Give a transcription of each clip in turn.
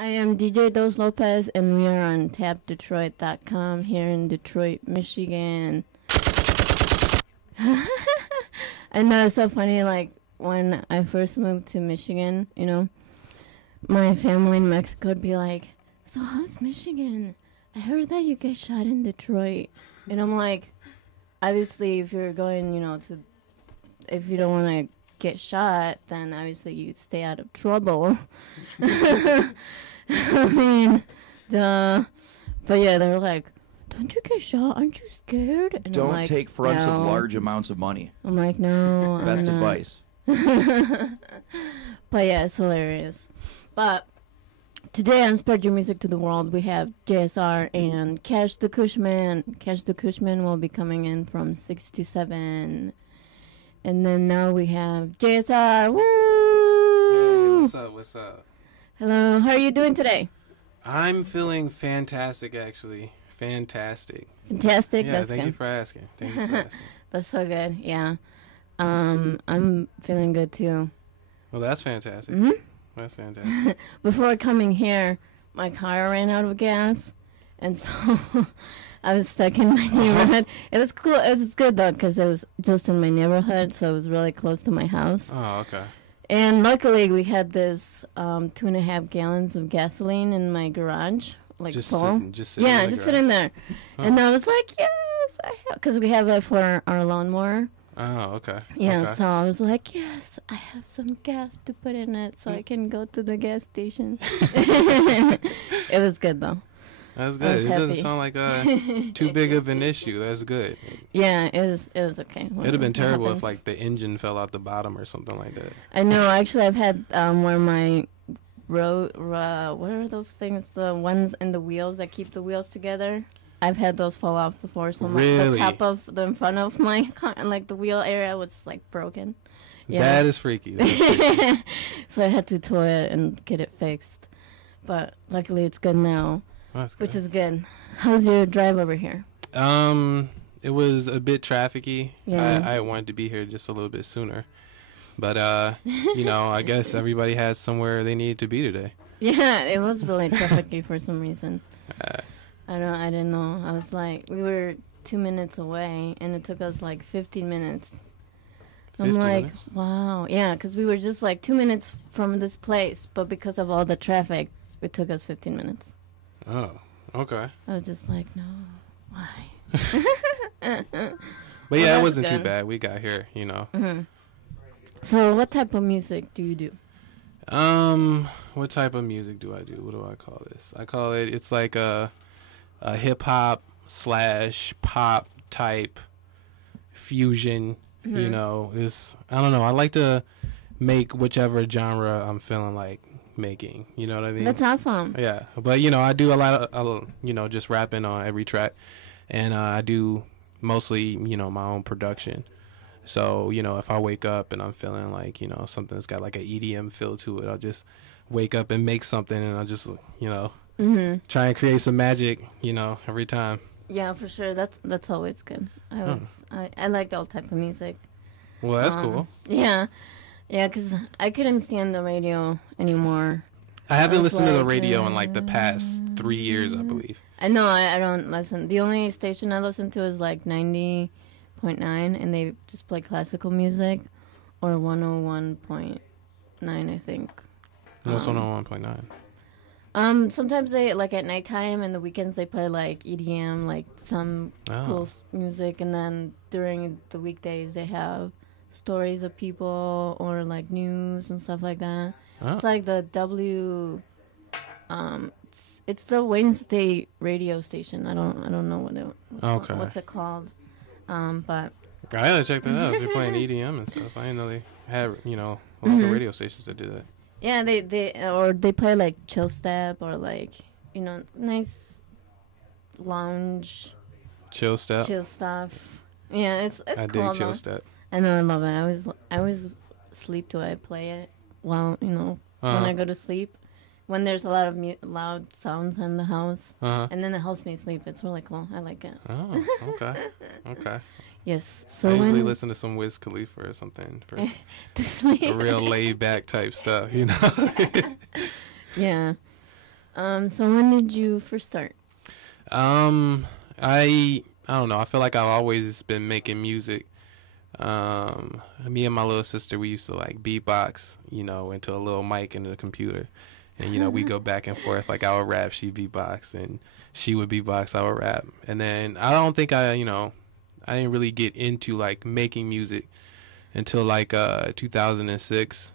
I am DJ DosLopez, and we are on tapdetroit.com here in Detroit, Michigan. I know it's so funny, like, when I first moved to Michigan, you know, my family in Mexico would be like, so how's Michigan? I heard that you get shot in Detroit. And I'm like, obviously, if you're going, you know, if you don't want to get shot, then obviously you stay out of trouble. I mean, duh. But yeah, they're like, don't you get shot? Aren't you scared? And Don't I'm like, take fronts no. of large amounts of money. I'm like, no. Best advice. But yeah, it's hilarious. But today on Spread Your Music to the World, we have JSR and Cash the Cushman. Cash the Cushman will be coming in from 6 to 7. And then now we have JSR. Woo! Hey, what's up? What's up? Hello. How are you doing today? I'm feeling fantastic, actually. Fantastic. Fantastic. Yeah, That's thank good. you for asking. Thank you for asking. That's so good. Yeah. I'm feeling good too. Well, that's fantastic. Hmm. That's fantastic. Before coming here, my car ran out of gas, and so I was stuck in my neighborhood. It was cool. It was good though, because it was just in my neighborhood, so it was really close to my house. Oh, okay. And luckily, we had this 2.5 gallons of gasoline in my garage, like Just full. sitting Yeah, in the just garage. sitting there. Huh. And I was like, yes, I have, because we have it for our lawnmower. Oh, okay. Yeah, Okay. so I was like, yes, I have some gas to put in it so I can go to the gas station. It was good, though. That's I good. was It happy. doesn't sound like too big of an issue. That's good. Yeah, it was okay. It'd have been What terrible if, happens. like, the engine fell out the bottom or something like that. I know, actually, I've had where my what are those things, the ones in the wheels that keep the wheels together? I've had those fall off before, so the Really? top of the in front of my car, like the wheel area was like broken. Yeah. That is freaky. That is freaky. So I had to tow it and get it fixed. But luckily it's good now, That's good. which is good. How's your drive over here? It was a bit trafficky. Yeah. I wanted to be here just a little bit sooner. But, you know, I guess everybody had somewhere they needed to be today. Yeah, it was really trafficy for some reason. Uh, I didn't know. I was like, we were 2 minutes away, and it took us like 15 minutes. I'm 50 like, minutes? wow. Yeah, because we were just like 2 minutes from this place, but because of all the traffic, it took us 15 minutes. Oh, okay. I was just like, no, why? But Well, yeah, it that's wasn't too good. bad. We got here, you know. Hmm. So what type of music do you do? What type of music do I do? What do I call this? It's like a hip hop / pop type fusion. You know, I don't know. I like to make whichever genre I'm feeling like making. You know what I mean? That's awesome. Yeah, but you know, I do a lot of you know, just rapping on every track, and I do mostly, you know, my own production. So, you know, if I wake up and I'm feeling like, you know, something that's got like an EDM feel to it, I'll just wake up and make something, and I'll just, you know, try and create some magic, you know, every time. Yeah, for sure. That's always good. I like all type of music. Well, that's cool. Yeah, because I couldn't stand the radio anymore. I haven't was listened to the like, radio in like the past 3 years, I believe. I know I don't listen. The only station I listen to is like 90.9, and they just play classical music, or 101.9, I think. What's on 101.9? Sometimes they, like at nighttime and the weekends, they play like EDM, like some cool music, and then during the weekdays they have stories of people or like news and stuff like that. Oh. It's like the it's the Wayne State radio station. I don't know what's it called. But I gotta check that out. If you're playing EDM and stuff, I didn't know they had, you know, local radio stations that do that. yeah, they play like chill step, or like, you know, nice lounge Chill step. chill stuff. Yeah, it's I cool. dig chill though. step. I know, I love it. I always sleep till I play it. While, you know, when I go to sleep, when there's a lot of loud sounds in the house, and then it helps me sleep. It's really cool. I like it. Oh, okay. Okay. Yes. So I usually when listen to some Wiz Khalifa or something for to sleep. a real laid back type stuff, you know. Yeah. So when did you first start? I don't know. I feel like I've always been making music. Me and my little sister, we used to like beatbox, into a little mic into the computer. And, we go back and forth. Like I would rap, she'd beatbox, and she would beatbox, I would rap. And then I don't think I didn't really get into like making music until like 2006.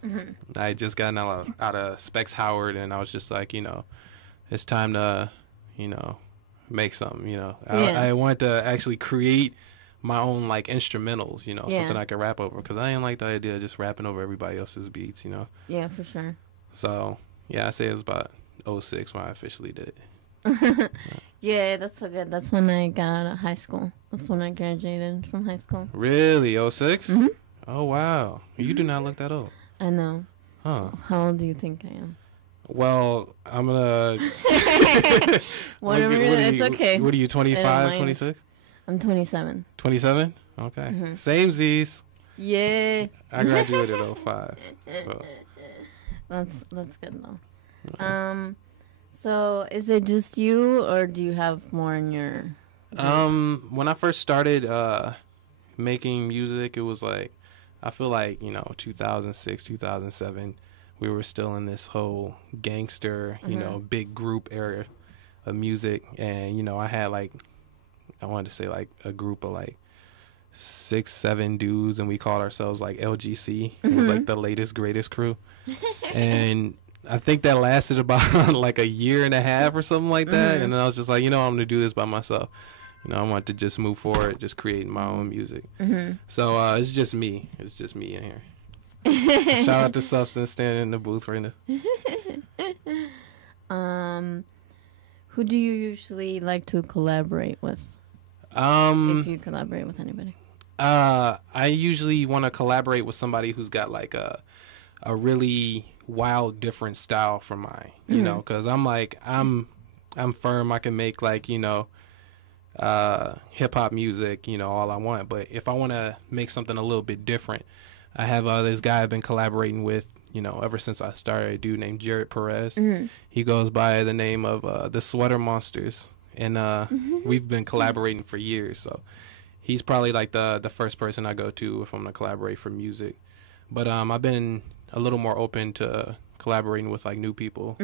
I had just gotten out of Specs Howard, and I was just like, it's time to, make something, I wanted to actually create my own like instrumentals, something I could rap over, because I didn't like the idea of just rapping over everybody else's beats, Yeah, for sure. So yeah, I say it was about 06 when I officially did it. Yeah, that's so good. That's when I got out of high school. That's when I graduated from high school. Really? 06? Oh wow, you do not look that old. I know. Huh? How old do you think I am? Well, I'm gonna Whatever, it's okay. What are you, 25, 26? I'm 27. 27? Okay. Same Z's. Yeah. I graduated 05. So. That's good though. So is it just you, or do you have more in your group? When I first started making music, it was like, I feel like, 2006, 2007, we were still in this whole gangster, big group era of music. And, I had like, I wanted to say like a group of like 6, 7 dudes, and we called ourselves like LGC. It was like the latest, greatest crew. And I think that lasted about like a year and a half or something like that. And then I was just like, I'm going to do this by myself. I want to just move forward, just create my own music. So it's just me. It's just me in here. Shout out to Substance standing in the booth right now. Who do you usually like to collaborate with? If you collaborate with anybody. I usually want to collaborate with somebody who's got like a really wild, different style from mine. Because I'm firm. I can make like hip hop music, all I want. But if I want to make something a little bit different, I have this guy I've been collaborating with, ever since I started, a dude named Jared Perez. He goes by the name of the Sweater Monsters, and we've been collaborating for years. So he's probably like the first person I go to if I'm going to collaborate for music. But I've been a little more open to collaborating with like new people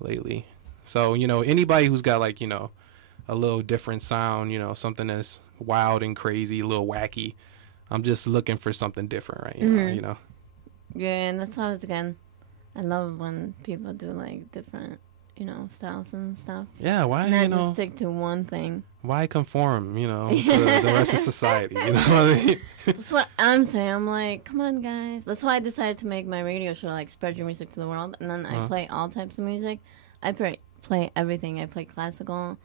lately. So, anybody who's got like, a little different sound, something that's wild and crazy, a little wacky. I'm just looking for something different right now, Yeah, and that's how it's again. I love when people do like different, styles and stuff. Yeah, why, not just stick to one thing. Why conform, to the rest of society, what I mean? That's what I'm saying. I'm like, come on, guys. That's why I decided to make my radio show, like, spread your music to the world. And then I play all types of music. I play everything. I play classical,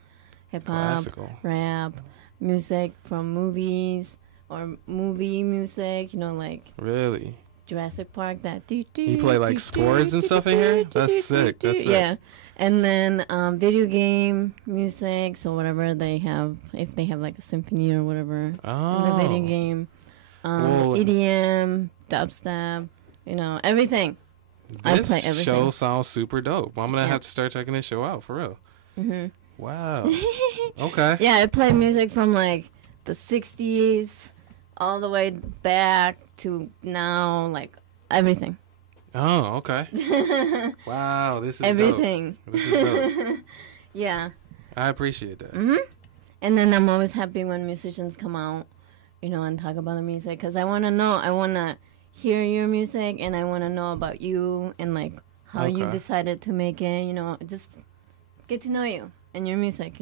hip-hop, rap, music from movies, or movie music, like... Really? Jurassic Park, that... You play, like, scores and stuff in here? That's sick. That's sick. Yeah. And then video game music, so whatever they have, if they have, like, a symphony or whatever in the video game. EDM, dubstep, everything. I play everything. This show sounds super dope. I'm going to have to start checking this show out, for real. Wow. Okay. Yeah, I play music from, like, the 60s all the way back to now, like, everything. Oh, okay. Wow, this is everything. Dope. This is dope. Yeah. I appreciate that. And then I'm always happy when musicians come out, and talk about the music, because I want to know. I want to hear your music, and I want to know about you and, like, how you decided to make it, just get to know you and your music,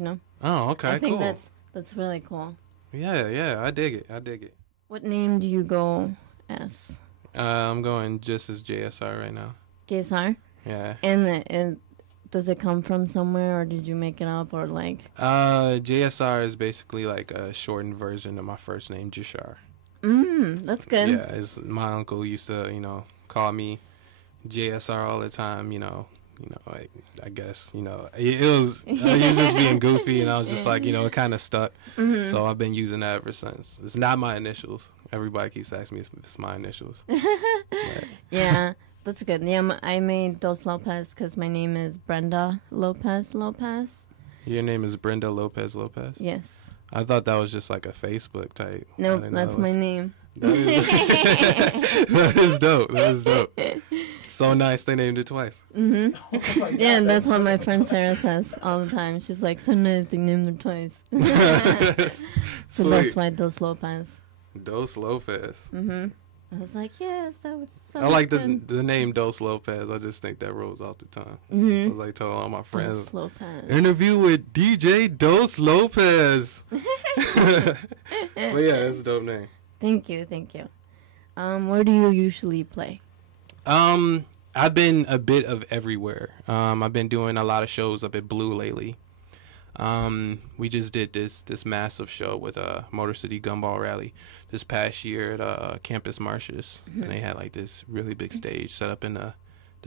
Oh, okay, I think cool. that's really cool. Yeah, I dig it. What name do you go as? I'm going just as JSR right now. JSR? Yeah. And does it come from somewhere, or did you make it up, or like? JSR is basically like a shortened version of my first name, Jashar. That's good. Yeah, my uncle used to, call me JSR all the time, like, I guess, it was, I was just being goofy, and I was just like, it kind of stuck. So I've been using that ever since. It's not my initials. Everybody keeps asking me if it's my initials. Yeah. That's good. Yeah, I made DosLopez because my name is Brenda Lopez. Your name is Brenda Lopez. Yes. I thought that was just like a Facebook type. Nope, that's my name. That is dope. That is dope. So nice they named it twice. Mm-hmm. Oh my God, Yeah, that's what my friend Sarah says all the time. She's like, so nice they named it twice. So that's why DosLopez. DosLopez. Mm-hmm. I was like, yes, that would sound I like good. the name DosLopez. I just think that rolls off the tongue. Mm-hmm. I was like telling all my friends. DosLopez. Interview with DJ DosLopez. But yeah, that's a dope name. Thank you. Where do you usually play? I've been a bit of everywhere. I've been doing a lot of shows up at Blue lately. We just did this massive show with Motor City Gumball Rally this past year at Campus Marshes, and they had like this really big stage set up in the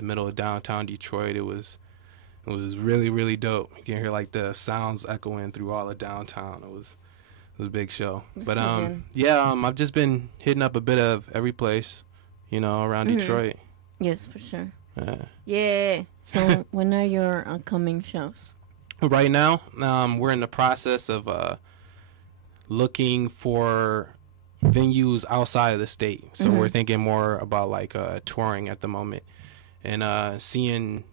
middle of downtown Detroit. It was really, really dope. You can hear like the sounds echoing through all of downtown. It was a big show. But I've just been hitting up a bit of every place, around Detroit. Yes, for sure. Yeah. Yeah. So when are your upcoming shows? Right now, we're in the process of looking for venues outside of the state. So we're thinking more about like touring at the moment and seeing,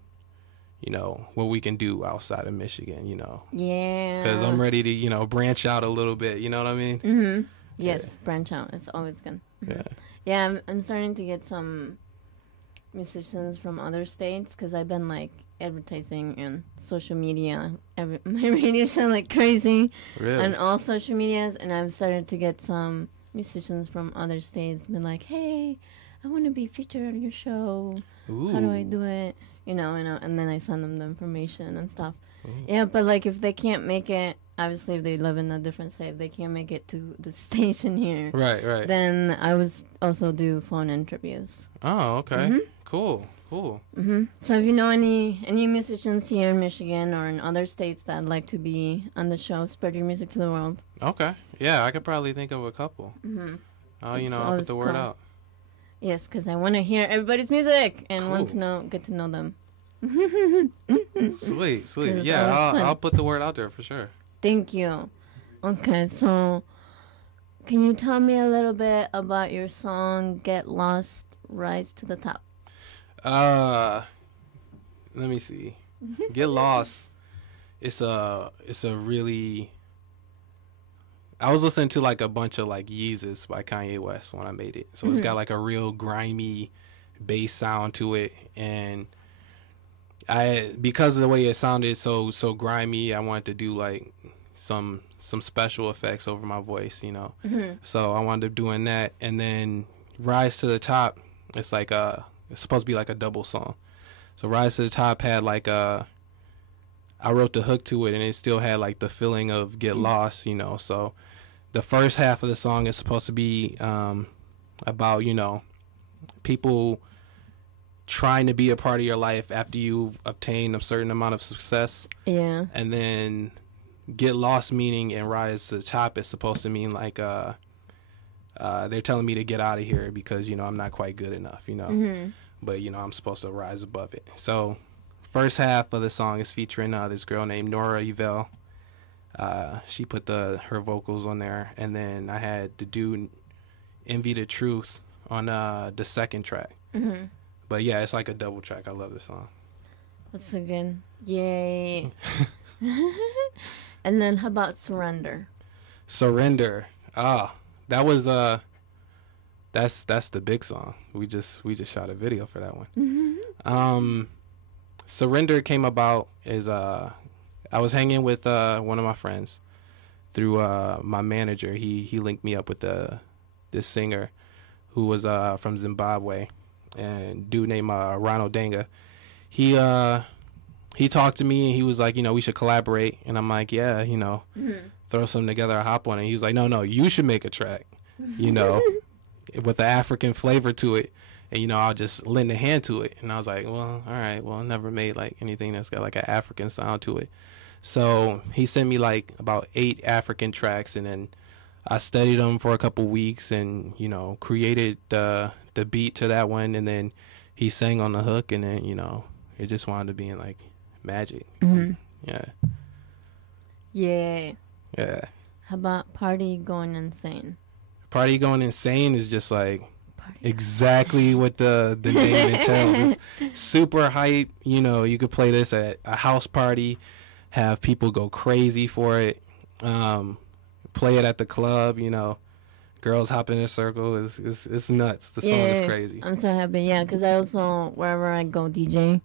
what we can do outside of Michigan, Yeah. Because I'm ready to, branch out a little bit. You know what I mean? Mm-hmm. Yes, branch out. It's always good. Mm-hmm. Yeah. Yeah, I'm starting to get some musicians from other states because I've been like advertising and social media, my radio show like crazy on all social medias, and I've started to get some musicians from other states been like, hey, I want to be featured on your show. Ooh. How do I do it? And then I send them the information and stuff. Ooh. Yeah, but like if they can't make it, obviously if they live in a different state, they can't make it to the station here. Right. Then I would also do phone interviews. Oh, okay. Mm-hmm. Cool. Mm-hmm. So if you know any musicians here in Michigan or in other states that'd like to be on the show, spread your music to the world. Okay. Yeah, I could probably think of a couple. Mm-hmm. I'll put the word out. Yes, because I want to hear everybody's music and want to get to know them. Sweet. Yeah, I'll put the word out there for sure. Thank you. Okay, so can you tell me a little bit about your song "Get Lost, Rise to the Top"? Let me see. Get Lost. It's a really. I was listening to like a bunch of like Yeezus by Kanye West when I made it, so it's got like a real grimy bass sound to it, and because of the way it sounded so grimy, I wanted to do like some special effects over my voice, So I wound up doing that, and then Rise to the Top. It's like it's supposed to be like a double song. So Rise to the Top had like I wrote the hook to it, and it still had like the feeling of get lost, So the first half of the song is supposed to be about, people trying to be a part of your life after you've obtained a certain amount of success. Yeah. And then get lost meaning and rise to the top is supposed to mean like they're telling me to get out of here because, I'm not quite good enough, But, I'm supposed to rise above it. So first half of the song is featuring this girl named Nora Yvel. She put her vocals on there. And then I had the dude Envy the Truth on the second track. Mm-hmm. But, yeah, it's like a double track. I love this song. That's a good. Yay. And then how about Surrender? Surrender. That was that's the big song. We just shot a video for that one. Mm-hmm. Surrender came about as I was hanging with one of my friends through my manager. He linked me up with this singer who was from Zimbabwe, and dude named Ronald Danga. He talked to me and he was like, we should collaborate, and I'm like, yeah, throw something together, I'll hop on it. He was like, no, you should make a track, with the African flavor to it, and I'll just lend a hand to it. And I was like, well, all right, well, I never made like anything that's got like an African sound to it. So he sent me like about 8 African tracks, and then I studied them for a couple weeks and created the beat to that one, and then he sang on the hook, and then, you know, it just wound up being like magic. Yeah. Yeah. Yeah. How about Party Going Insane? Party Going Insane is just like exactly what the name entails. It's super hype. You know, you could play this at a house party, have people go crazy for it. Play it at the club, you know. Girls hop in a circle. It's nuts. The song is crazy. I'm so happy. Yeah, because I also, wherever I go DJ,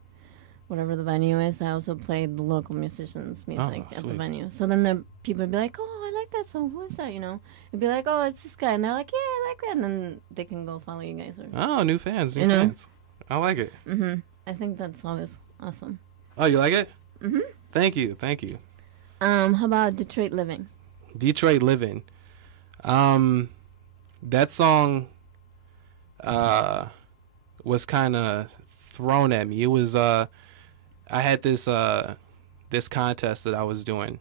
whatever the venue is, I also play the local musicians' music at the venue. So then the people would be like, oh, I like that song. Who is that, you know? It'd be like, oh, it's this guy. And they're like, yeah, I like that. And then they can go follow you guys. Oh, new fans. New fans. I like it. I think that song is awesome. Oh, you like it? Thank you. How about Detroit Living? Detroit Living. That song was kind of thrown at me. It was I had this contest that I was doing,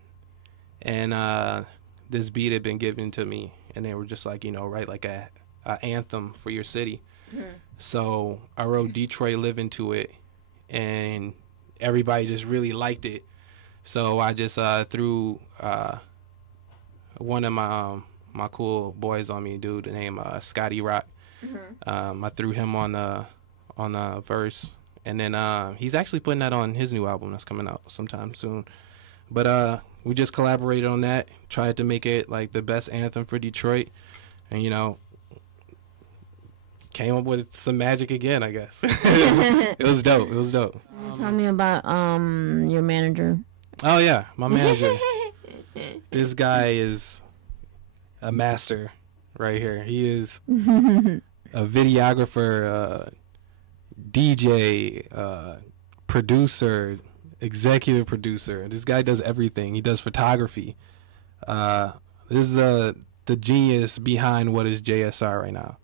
and this beat had been given to me, and they were just like, you know, write like a anthem for your city. So I wrote Detroit Living to it, and everybody just really liked it. So I just threw one of my cool boys on me, dude, named Scotty Rock. I threw him on the verse, and then he's actually putting that on his new album that's coming out sometime soon. But we just collaborated on that, tried to make it like the best anthem for Detroit, and, you know, came up with some magic again, I guess. It was dope. Tell me about your manager. Oh yeah, my manager. This guy is a master right here. He is a videographer, DJ, producer, executive producer. This guy does everything. He does photography. This is the genius behind what is JSR right now.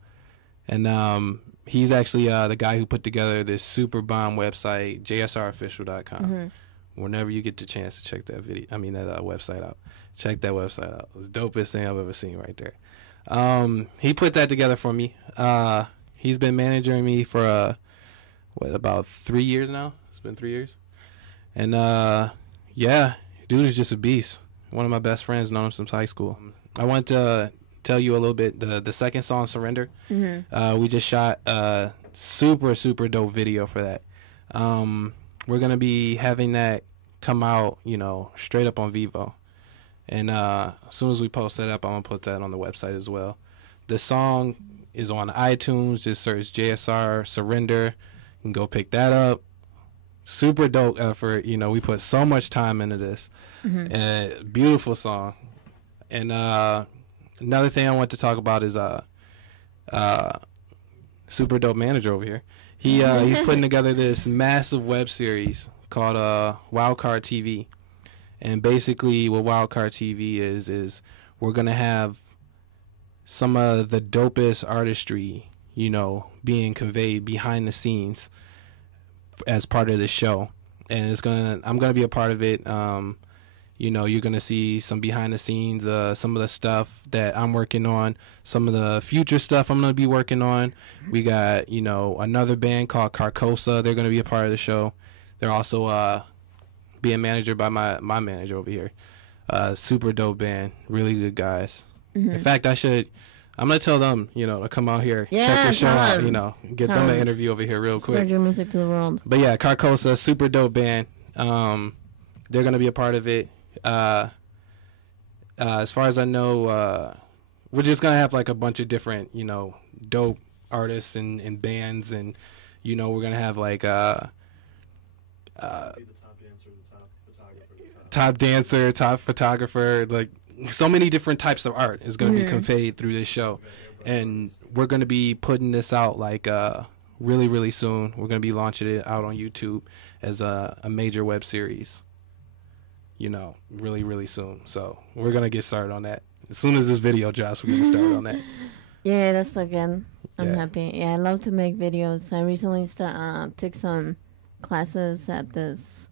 And he's actually the guy who put together this super bomb website, jsrofficial.com. Whenever you get the chance to check that website out, check that website out. It's the dopest thing I've ever seen right there. He put that together for me. He's been managing me for about 3 years now. It's been 3 years. And yeah, dude is just a beast. One of my best friends, known him since high school. I want to tell you a little bit, the second song, Surrender. We just shot a super dope video for that. We're gonna be having that come out, you know, straight up on Vivo, and as soon as we post that up, I'm gonna put that on the website as well. The song is on iTunes. Just search JSR Surrender. You can go pick that up. Super dope effort. You know, we put so much time into this. And beautiful song. And another thing I want to talk about is super dope manager over here. He's putting together this massive web series called Wildcard TV. And basically what Wildcard TV is we're going to have some of the dopest artistry, you know, being conveyed behind the scenes as part of the show. And I'm going to be a part of it. You know, you're going to see some behind the scenes, some of the stuff that I'm working on, some of the future stuff I'm going to be working on. We got, you know, another band called Carcosa. They're going to be a part of the show. They're also being managed by my manager over here. Super dope band. Really good guys. In fact, I'm going to tell them, you know, to come out here, check the show out, you know, get them an interview over here real quick. Spread your music to the world. But yeah, Carcosa, super dope band. They're going to be a part of it. As far as I know, we're just gonna have like a bunch of different, you know, dope artists and bands, and, you know, we're gonna have like top dancer, top photographer, like so many different types of art is gonna be conveyed through this show, and we're gonna be putting this out like really soon. We're gonna be launching it out on YouTube as a major web series. You know, really soon. So we're gonna get started on that as soon as this video drops. We're gonna start on that. Yeah, that's so good. I'm happy. Yeah, I love to make videos. I recently took some classes at this.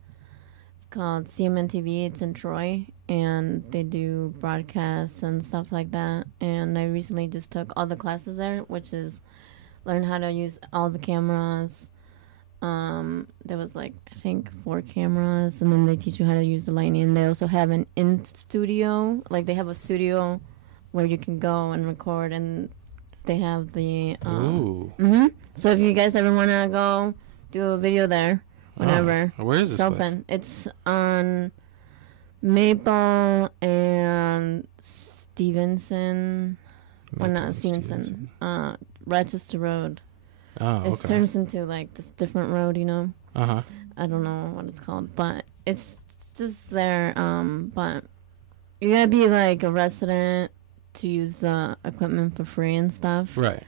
It's called CMN TV. It's in Troy, and they do broadcasts and stuff like that. And I recently just took all the classes there, which is learn how to use all the cameras, there was like I think 4 cameras, and then they teach you how to use the lighting. And they also have an in studio, like they have a studio where you can go and record, and they have the. So if you guys ever want to go do a video there, whenever. Where is this it's open. It's on Maple and Stevenson. Well, not Stevenson. Rochester Road. Oh, okay. It turns into like this different road, you know. Uh-huh. I don't know what it's called, but it's just there. But you gotta be like a resident to use equipment for free and stuff. Right.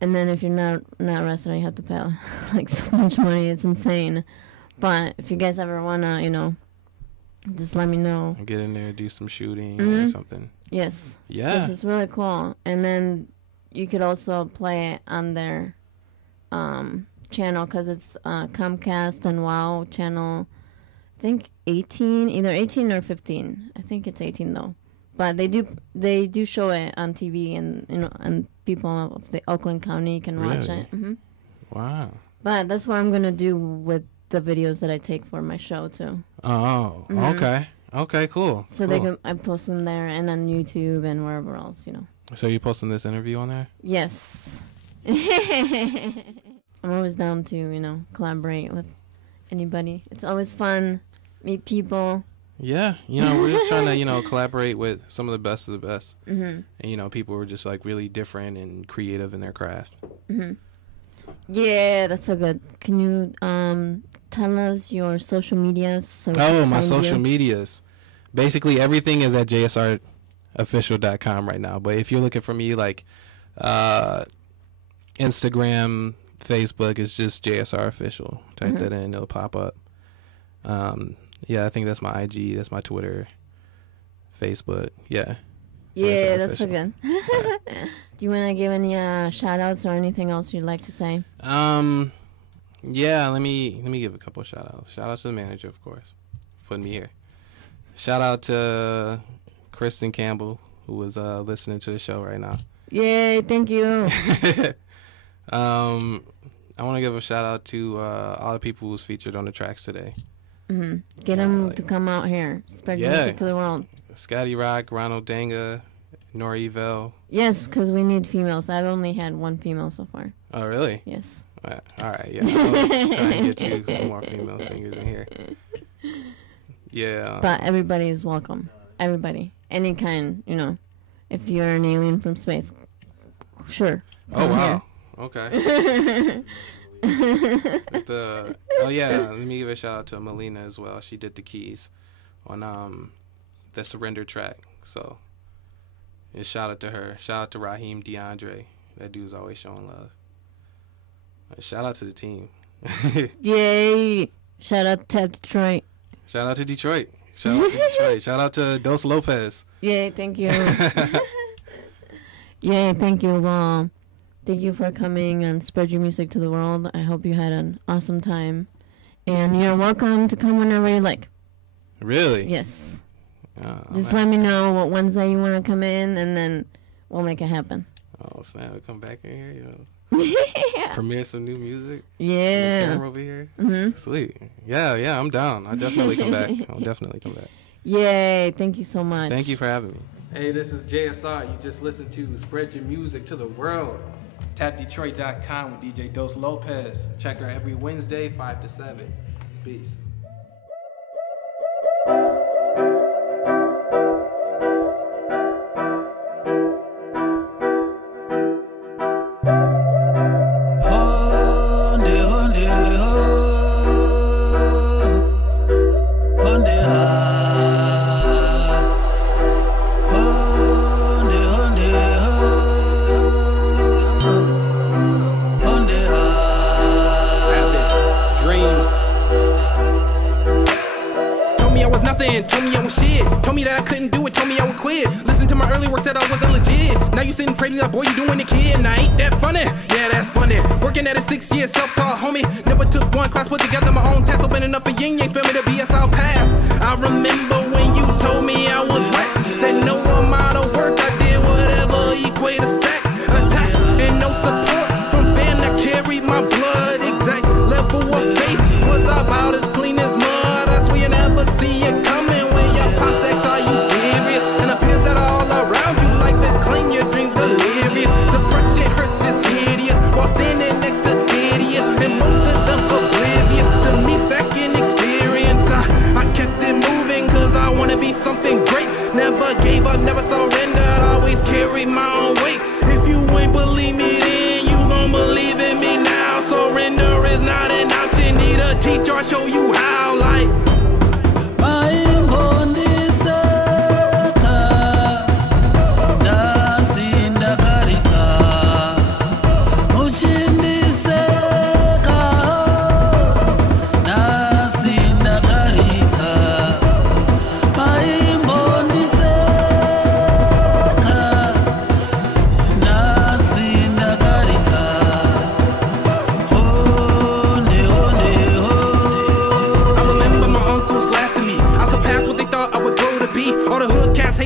And then if you're not a resident, you have to pay like so much money. It's insane. But if you guys ever wanna, you know, just let me know. Get in there, do some shooting or something. Yes. Yeah. This is really cool. And then you could also play it on their channel, because it's Comcast and WoW channel. I think 18, either 18 or 15. I think it's 18 though. But they do show it on TV, and you know, and people of the Oakland County can watch it. Mm-hmm. Wow. But that's what I'm gonna do with the videos that I take for my show too. Oh, okay. Okay, cool. So I post them there and on YouTube and wherever else, you know. So you posting this interview on there? Yes. I'm always down to, you know, collaborate with anybody. It's always fun, meet people. Yeah, you know, we're just trying to, you know, collaborate with some of the best of the best. Mm-hmm. And, you know, people who are just, like, really different and creative in their craft. Mm-hmm. Yeah, that's so good. Can you tell us your social medias? My social medias. Basically, everything is at jsrofficial.com right now. But if you're looking for me, like, Instagram, Facebook, it's just JSR Official. Type that in, it'll pop up. Yeah, I think that's my IG, that's my Twitter, Facebook. Yeah. Yeah, that's so good. Do you want to give any shout outs or anything else you'd like to say? Yeah, let me give a couple of shout outs. Shout out to the manager, of course, for putting me here. Shout out to Kristen Campbell, who was listening to the show right now. Yay, thank you. I want to give a shout out to all the people who was featured on the tracks today. Mm-hmm. Get them to come out here. Spread music to the world. Scotty Rock, Ronald Danga, Nora Evel. Yes, because we need females. I've only had one female so far. Oh, really? Yes. All right, yeah. I'll try and get you some more female singers in here. Yeah. But everybody is welcome. Everybody. Any kind, you know. If you're an alien from space. Sure. Oh, wow. Okay. Let me give a shout out to Melina as well. She did the keys on the Surrender track. So, yeah, shout out to her. Shout out to Raheem DeAndre. That dude's always showing love. Shout out to the team. Yay! Shout out to Detroit. Shout out to Detroit. Shout out to Detroit. Shout out to DosLopez. Yay! Thank you. Yay! Thank you. Thank you for coming and spread your music to the world. I hope you had an awesome time. And you're welcome to come whenever you like. Really? Yes. Just let me know what Wednesday you want to come in, and then we'll make it happen. Oh, snap. We'll come back in here, you know. Premiere some new music. Yeah. Camera over here. Mm-hmm. Sweet. Yeah, I'm down. I'll definitely come back. Yay. Thank you so much. Thank you for having me. Hey, this is JSR. You just listened to Spread Your Music to the World. TapDetroit.com with DJ DosLopez. Check her every Wednesday, 5 to 7. Peace. Told me I was shit, told me that I couldn't do it, told me I would quit. Listen to my early work, said I wasn't legit. Now you sitting praising like, boy, you doing it, kid. Now ain't that funny? Yeah, that's funny. Working at a 6 year self-taught homie. Never took one class, put together my own test. Open enough for yin yang, spell me the BS, I'll pass. I remember when you told me I was right. That no amount of work I did, whatever equate a stack, a tax, and no support from fam that carried my blood. Exact level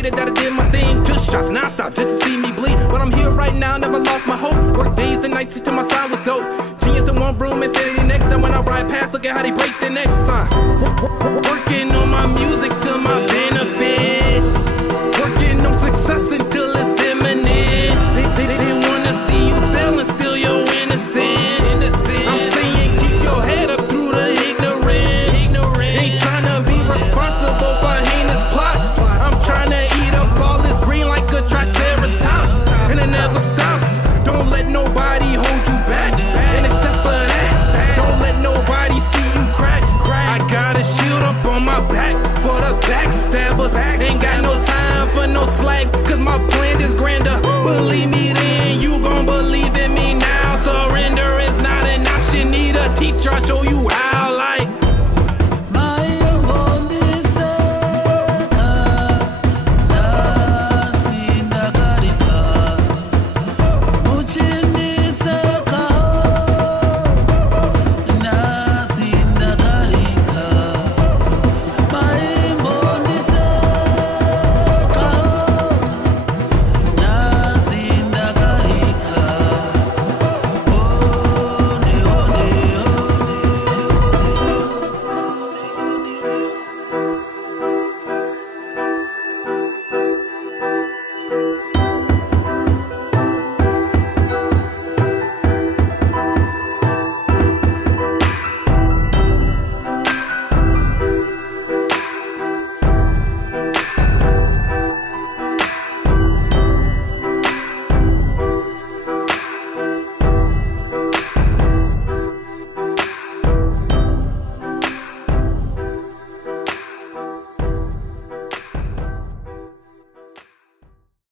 undefeated that I did my thing. Took shots non-stop just to see me bleed. But I'm here right now, never lost my hope. Work days and nights till my side was dope. Genius in one room, insanity next. Then when I ride past, look at how they break the next sign. Working on my music to my benefit. Working on success until it's imminent. They wanna see you fail and steal your innocence. I'm saying keep your head up through the ignorance. Ain't tryna be responsible for heinous plots. I'm tryna eat up all this green like a triceratops. And it never stops. Don't let nobody hold you back. And except for that, don't let nobody see you crack. I got a shield up on my back for the backstabbers. Ain't got no time for no slack, cause my plan is grander. Believe me then, you gon' believe in me now. Surrender is not an option, need a teacher, I'll show you how.